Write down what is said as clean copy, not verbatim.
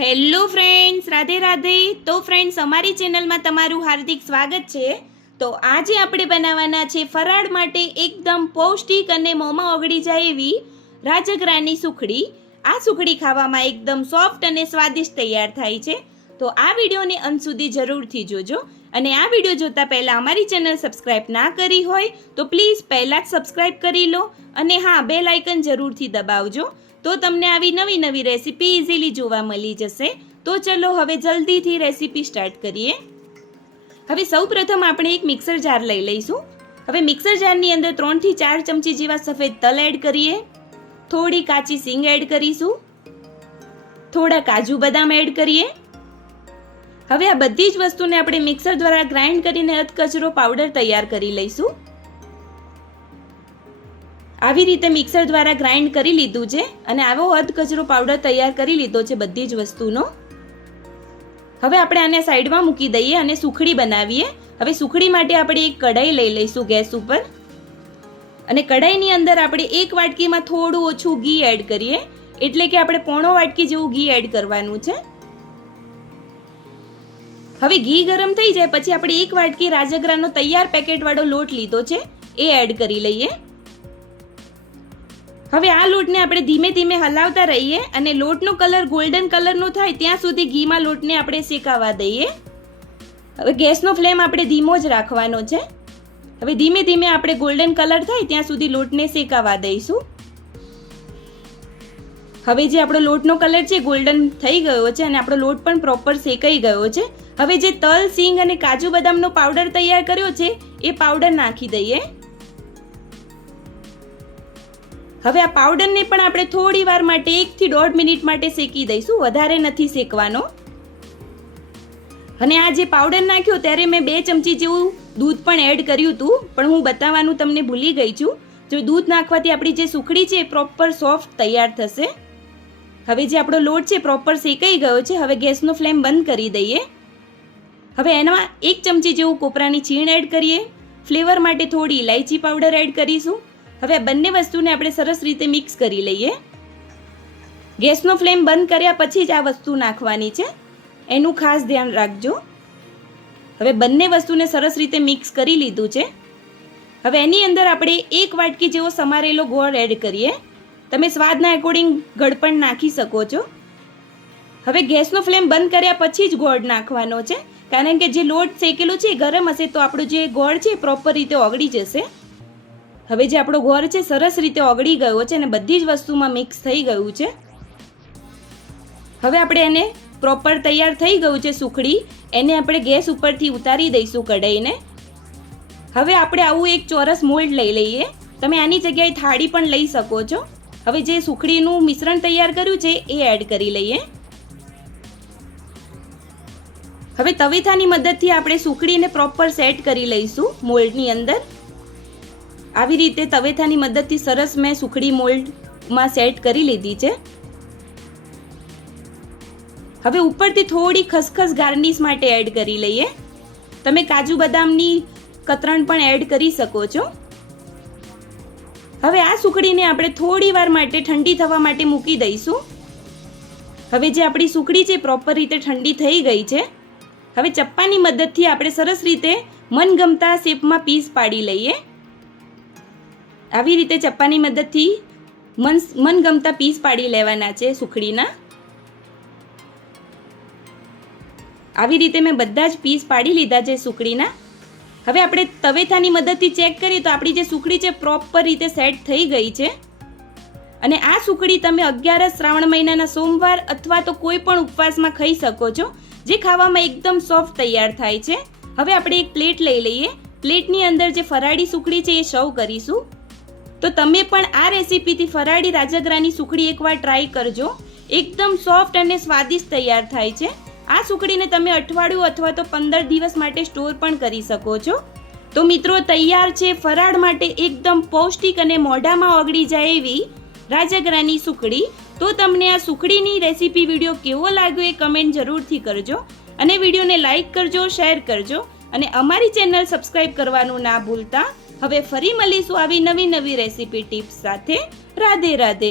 Hello friends, Radhe Radhe. તો friends, અમારી ચેનલમાં તમારું હાર્દિક સ્વાગત છે. તો આજે આપણે બનાવવાના છે ફરાળ માટે એકદમ પૌષ્ટિક અને મોંમાં ઓગળી જાય એવી રાજગરાની સુખડી. આ સુખડી ખાવામાં એકદમ સોફ્ટ અને સ્વાદિષ્ટ તૈયાર થાય છે. તો આ વિડીયોને અંત સુધી જરૂરથી જોજો. અને આ વિડીયો જોતા પહેલાં અમારી ચેનલ સબસ્ક્રાઈબ ના કરી હોય તો પ્લીઝ પહેલાં જ સબસ્ક્રાઈબ કરી લો. અને હા, બેલ આઇકન જરૂરથી દબાવજો, તો તમને આવી નવી નવી રેસીપી ઇઝીલી જોવા મળી જશે. તો ચલો હવે જલ્દીથી રેસીપી સ્ટાર્ટ કરીએ. હવે સૌપ્રથમ આપણે એક મિક્સર જાર લઈ લઈશું. હવે મિક્સર જારની અંદર 3 થી 4 ચમચી જેવા સફેદ તલ એડ કરીએ. થોડી કાચી સિંગ એડ કરીશું. થોડા કાજુ બદામ એડ કરીએ. હવે આ બધી જ વસ્તુને આપણે મિક્સર દ્વારા ગ્રાઇન્ડ કરીને અધકચરો પાવડર તૈયાર કરી લઈશું. આવી રીતે મિક્સર દ્વારા ગ્રાઇન્ડ કરી લીધું છે અને આવો અધકચરો પાવડર તૈયાર કરી લીધો છે બધી જ વસ્તુનો. હવે આપણે આને સાઈડમાં મૂકી દઈએ અને સુખડી બનાવીએ. હવે સુખડી માટે આપણે એક કઢાઈ લઈ લઈશું ગેસ ઉપર. અને કઢાઈની અંદર આપણે એક વાટકીમાં થોડું ઓછું ઘી એડ કરીએ, એટલે કે આપણે પોણો વાટકી જેવું ઘી એડ કરવાનું છે. હવે ઘી ગરમ થઈ જાય પછી આપણે એક વાટકી રાજગરાનો તૈયાર પેકેટવાળો લોટ લીધો છે, એ એડ કરી લઈએ. હવે આ લોટને આપણે ધીમે ધીમે હલાવતા રહીએ અને લોટનો કલર ગોલ્ડન કલરનો થાય ત્યાં સુધી ઘીમાં લોટને આપણે શેકાવા દઈએ. હવે ગેસનો ફ્લેમ આપણે ધીમો જ રાખવાનો છે. હવે ધીમે ધીમે આપણે ગોલ્ડન કલર થાય ત્યાં સુધી લોટને શેકાવા દઈશું. હવે જે આપણો લોટનો કલર છે ગોલ્ડન થઈ ગયો છે અને આપણો લોટ પણ પ્રોપર શેકાઈ ગયો છે. હવે જે તલ, સિંગ અને કાજુ બદામનો પાવડર તૈયાર કર્યો છે એ પાવડર નાખી દઈએ. હવે આ પાવડરને પણ આપણે થોડી વાર માટે 1 થી 1.5 મિનિટ માટે શેકી દઈશું, વધારે નથી શેકવાનો. અને આ જે પાવડર નાખ્યો ત્યારે મેં 2 ચમચી જેવું દૂધ પણ એડ કર્યું હતું, પણ હું બતાવવાનું તમને ભૂલી ગઈ છું. જો દૂધ નાખવાથી આપણી જે સુખડી છે એ પ્રોપર સોફ્ટ તૈયાર થશે. હવે જે આપણો લોટ છે પ્રોપર શેકાઈ ગયો છે. હવે ગેસનો ફ્લેમ બંધ કરી દઈએ. હવે એમાં 1 ચમચી જેવું કોપરાની છીણ એડ કરીએ. ફ્લેવર માટે થોડી ઇલાયચી પાવડર એડ કરીશું. હવે બંને વસ્તુને આપણે સરસ રીતે મિક્સ કરી લઈએ. ગેસનો ફ્લેમ બંધ કર્યા પછી જ આ વસ્તુ નાખવાની છે, એનું ખાસ ધ્યાન રાખજો. હવે બંને વસ્તુને સરસ રીતે મિક્સ કરી લીધું છે. હવે એની અંદર આપણે 1 વાટકી જેવો સમારેલો ગોળ એડ કરીએ. તમે સ્વાદના એકોર્ડિંગ ગળ પણ નાખી શકો છો. હવે ગેસનો ફ્લેમ બંધ કર્યા પછી જ ગોળ નાખવાનો છે, કારણ કે જે લોટ શેકેલો છે એ ગરમ હશે તો આપણો જે ગોળ છે પ્રોપર રીતે ઓગળી જશે. હવે જે આપણો ગોળ છે સરસ રીતે ઓગળી ગયો છે અને બધી જ વસ્તુમાં મિક્સ થઈ ગયું છે. હવે આપણે એને પ્રોપર તૈયાર થઈ ગયું છે સુખડી, એને આપણે ગેસ ઉપરથી ઉતારી દઈશું કઢાઈને. હવે આપણે આવું એક ચોરસ મોલ્ડ લઈ લઈએ. તમે આની જગ્યાએ થાળી પણ લઈ શકો છો. હવે જે સુખડીનું મિશ્રણ તૈયાર કર્યું છે એ એડ કરી લઈએ. હવે તવીથાની મદદથી આપણે સુખડીને પ્રોપર સેટ કરી લઈશું મોલ્ડની અંદર. આવી રીતે તવેથાની મદદથી સરસ મેં સુખડી મોલ્ડમાં સેટ કરી લીધી છે. હવે ઉપરથી થોડી ખસખસ ગાર્નિશ માટે એડ કરી લઈએ. તમે કાજુ બદામની કતરણ પણ એડ કરી શકો છો. હવે આ સુખડીને આપણે થોડી વાર માટે ઠંડી થવા માટે મૂકી દઈશું. હવે જે આપણી સુખડી છે પ્રોપર રીતે ઠંડી થઈ ગઈ છે. હવે ચપ્પાની મદદથી આપણે સરસ રીતે મનગમતા શેપમાં પીસ પાડી લઈએ. આવી રીતે ચપ્પાની મદદથી મનગમતા પીસ પાડી લેવાના છે સુખડીના. આવી રીતે મેં બધા જ પીસ પાડી લીધા છે સુખડીના. હવે આપણે તવેથાની મદદથી ચેક કરીએ તો આપણી જે સુખડી છે પ્રોપર રીતે સેટ થઈ ગઈ છે. અને આ સુખડી તમે 11 શ્રાવણ મહિનાના સોમવાર અથવા તો કોઈ પણ ઉપવાસમાં ખાઈ શકો છો, જે ખાવામાં એકદમ સોફ્ટ તૈયાર થાય છે. હવે આપણે એક પ્લેટ લઈ લઈએ. પ્લેટની અંદર જે ફરાળી સુખડી છે એ સર્વ કરીશું. તો તમે પણ આ રેસીપીથી ફરાળી રાજગરાની સુખડી એકવાર ટ્રાય કરજો. એકદમ સોફ્ટ અને સ્વાદિષ્ટ તૈયાર થાય છે. આ સુખડીને તમે અઠવાડિયું અથવા તો 15 દિવસ માટે સ્ટોર પણ કરી શકો છો. તો મિત્રો, તૈયાર છે ફરાળ માટે એકદમ પૌષ્ટિક અને મોઢામાં ઓગળી જાય એવી રાજગરાની સુખડી. તો તમને આ સુખડીની રેસીપી વિડીયો કેવો લાગ્યો એ કમેન્ટ જરૂરથી કરજો. અને વિડીયોને લાઈક કરજો, શેર કરજો અને અમારી ચેનલ સબસ્ક્રાઈબ કરવાનું ના ભૂલતા. હવે ફરી મળીશું આવી નવી રેસીપી ટિપ્સ સાથે. રાધે રાધે.